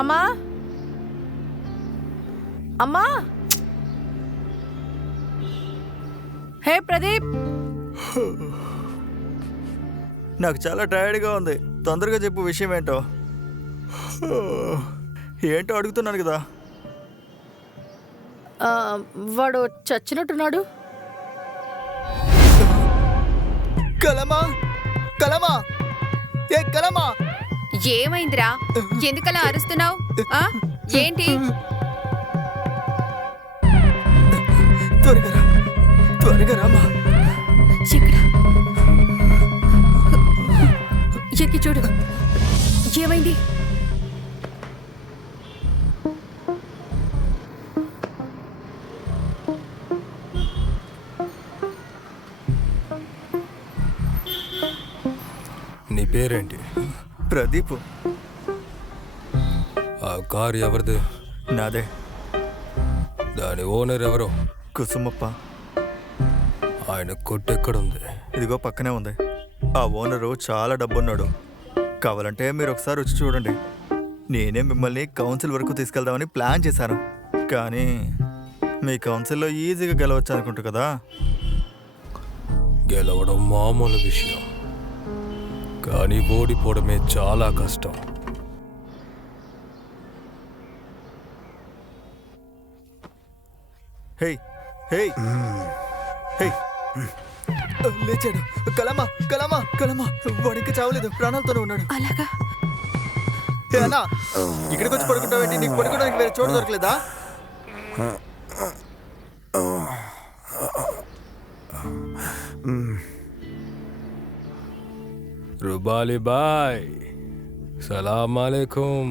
అమ్మా అమ్మా హే ప్రదీప్, నాకు చాలా టైర్డ్గా ఉంది. తొందరగా చెప్పు విషయం ఏంటో. ఏంటో అడుగుతున్నాను కదా. వాడు చచ్చినట్టున్నాడు. కలమా కలమా ఏ కలమా, ఏమైందిరా? ఎందుకలా అరుస్తున్నావు? ఏంటి? త్వరగా రా, త్వరగా రామా. ఎక్కి చూడు, ఏమైంది? నీ పేరేంటి? ప్రదీప్. ఆ కారు ఎవరిది? నాదే. దాని ఓనర్ ఎవరో? కుసుమప్ప. ఆయన కొట్టెక్కడుంది? ఇదిగో పక్కనే ఉంది. ఆ ఓనరు చాలా డబ్బున్నాడు. కావాలంటే మీరు ఒకసారి వచ్చి చూడండి. నేనే మిమ్మల్ని కౌన్సిల్ వరకు తీసుకెళ్దామని ప్లాన్ చేశాను. కానీ మీ కౌన్సిల్లో ఈజీగా గెలవచ్చు అనుకుంటా కదా. గెలవడం మామూలు విషయం, కానీ ఓడిపోవడమే చాలా కష్టం. హే హే హే, లేచాడు. కలమా కలమా కలమా, వాడు ఇంకా చావలేదు, ప్రాణాలతోనే ఉన్నాడు. అలాగా? హే అన్నా, ఇక్కడికి వచ్చి పడుకుంటావేంటి? నీకు పడుకోవడానికి వేరే చోటు దొరకలేదా? रुबाली बाय, सलाम अलैकुम.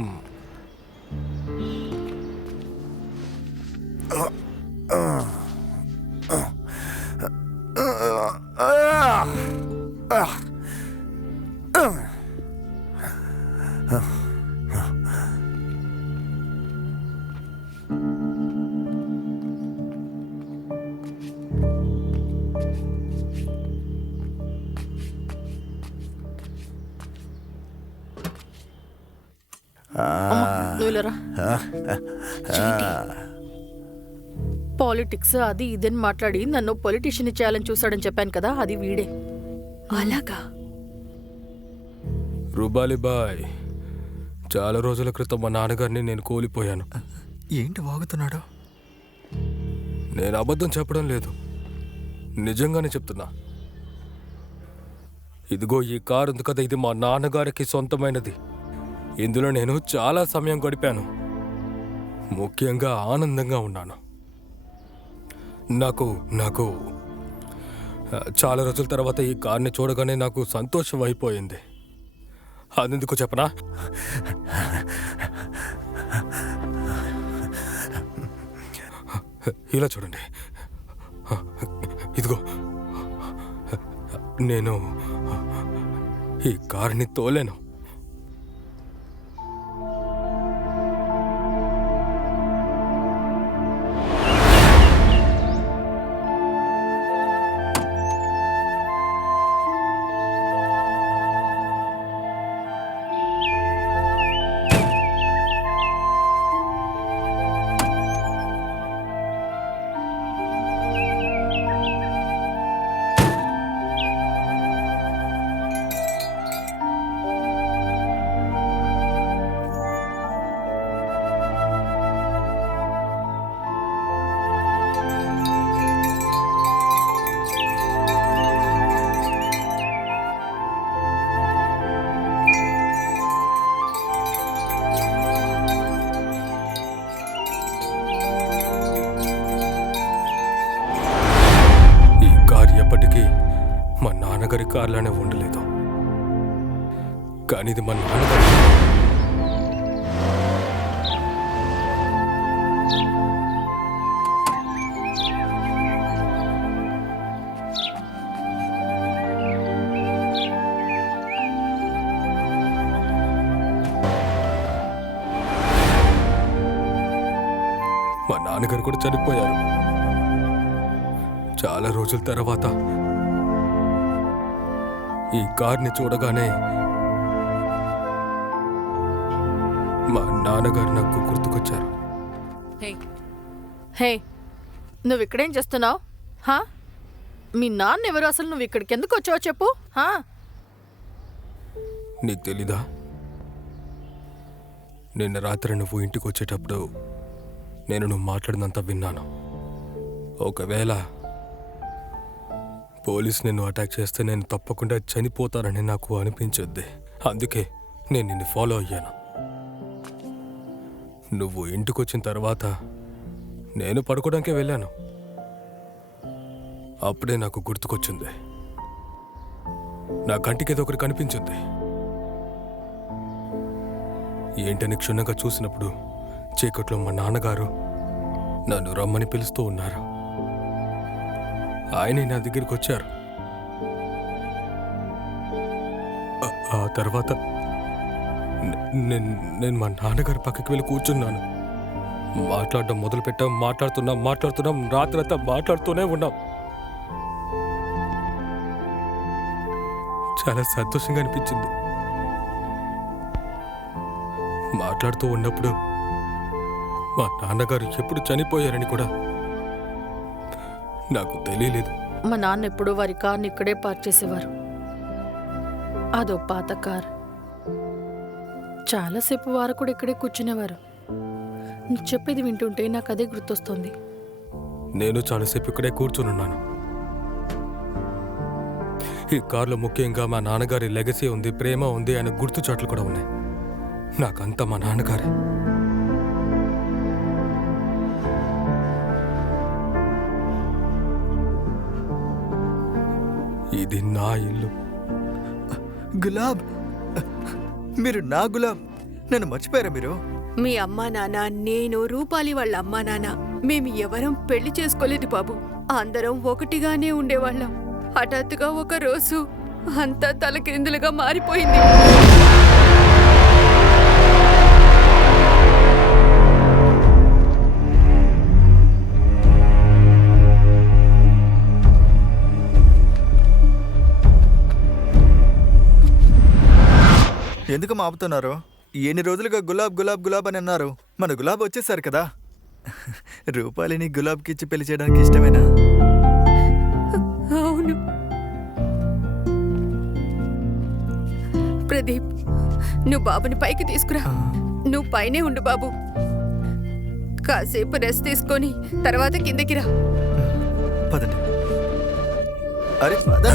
పాలిటిక్స్ అది ఇదని మాట్లాడి నన్ను పొలిటీషియన్ చేయాలని చూసాడని చెప్పాను కదా, అది వీడే. అలాగా? రుబాలి బాయ్, చాలా రోజుల క్రితం మా నాన్నగారిని నేను కోల్పోయాను. ఏంటి వాగుతున్నాడు? నేను అబద్ధం చెప్పడం లేదు, నిజంగానే చెప్తున్నా. ఇదిగో ఈ కారు ఉంది కదా, ఇది మా నాన్నగారికి సొంతమైనది. ఇందులో నేను చాలా సమయం గడిపాను, ముఖ్యంగా ఆనందంగా ఉన్నాను. నాకు నాకు చాలా రోజుల తర్వాత ఈ కార్ని చూడగానే నాకు సంతోషం అయిపోయింది. అదెందుకు చెప్పనా? ఇలా చూడండి, ఇదిగో నేను ఈ కార్ని తోలేను. మా నాన్నగారి కార్లానే ఉండలేదు, కానీ ఇది మా నాన్నగారి. మా నాన్నగారు కూడా చనిపోయారు. చాలా రోజుల తర్వాత ఈ కార్ని చూడగానే మా నాన్నగారు నాకు గుర్తుకొచ్చారు. హే, నువ్వు ఇక్కడేం చేస్తున్నావు? హా? మీ నాన్న ఎవరు? అసలు నువ్వు ఇక్కడికి ఎందుకు వచ్చావో చెప్పు. హా? నీకు తెలీదా? నిన్న రాత్రి నువ్వు ఇంటికి వచ్చేటప్పుడు నేను నువ్వు మాట్లాడినంత విన్నాను. ఒకవేళ పోలీస్ నిన్ను అటాక్ చేస్తే నేను తప్పకుండా చనిపోతానని నాకు అనిపించొద్ది. అందుకే నేను నిన్ను ఫాలో అయ్యాను. నువ్వు ఇంటికి వచ్చిన తర్వాత నేను పడుకోవడానికే వెళ్ళాను. అప్పుడే నాకు గుర్తుకొచ్చింది. నా కంటికి ఏదో ఒకటి కనిపించింది. ఏంటని క్షుణ్ణంగా చూసినప్పుడు చీకట్లో మా నాన్నగారు నన్ను రమ్మని పిలుస్తూ ఉన్నారు. ఆయనే నా దగ్గరికి వచ్చారు. ఆ తర్వాత నేను మా నాన్నగారి పక్కకి వెళ్ళి కూర్చున్నాను. మాట్లాడడం మొదలుపెట్టాం. మాట్లాడుతున్నాం రాత్రంతా మాట్లాడుతూనే ఉన్నాం. చాలా సంతోషంగా అనిపించింది. మాట్లాడుతూ ఉన్నప్పుడు మా నాన్నగారు ఎప్పుడు చనిపోయారని కూడా నాకు తెలియలేదు. మా నాన్న ఎప్పుడూ వారి కార్ని ఇక్కడే పార్క్ చేసేవారు. అదో పాత కార్. చాలాసేపు వారు కూడా ఇక్కడే కూర్చునేవారు. నువ్వు చెప్పేది వింటుంటే నాకు అదే గుర్తొస్తుంది. నేను చాలాసేపు ఇక్కడే కూర్చునున్నాను. ఈ కారులో ముఖ్యంగా మా నాన్నగారి లెగసీ ఉంది, ప్రేమ ఉంది, ఆయన గుర్తుచాట్లు కూడా ఉన్నాయి. నాకంతా మా నాన్నగారే. ఇది నా ఇల్లు. గులాబ్, మీరు నా గులాబ్. నన్ను మర్చిపోయారా మీరు? మీ అమ్మా నాన్న, నేను, రూపాలి వాళ్ళ అమ్మా నాన్న మేము ఎవరం పెళ్లి చేసుకోలేదు బాబు. అందరం ఒకటిగానే ఉండేవాళ్ళం. హఠాత్తుగా ఒక రోజు అంతా తలకిందులుగా మారిపోయింది. ఎందుకు ఆపుతున్నారు? ఎన్ని రోజులుగా గులాబ్ గులాబ్ గులాబ్ అని అన్నారు. మన గులాబ్ వచ్చేసారు కదా. రూపాలిని గులాబ్కి ఇచ్చి పెళ్లి చేయడానికి ఇష్టమేనా? అవును ప్రదీప్, నువ్వు బాబుని పైకి తీసుకురా. నువ్వు పైనే ఉండు బాబు. కాసేపు రెస్ట్ తీసుకొని తర్వాత కిందకి రా. పదండి. అరే పద.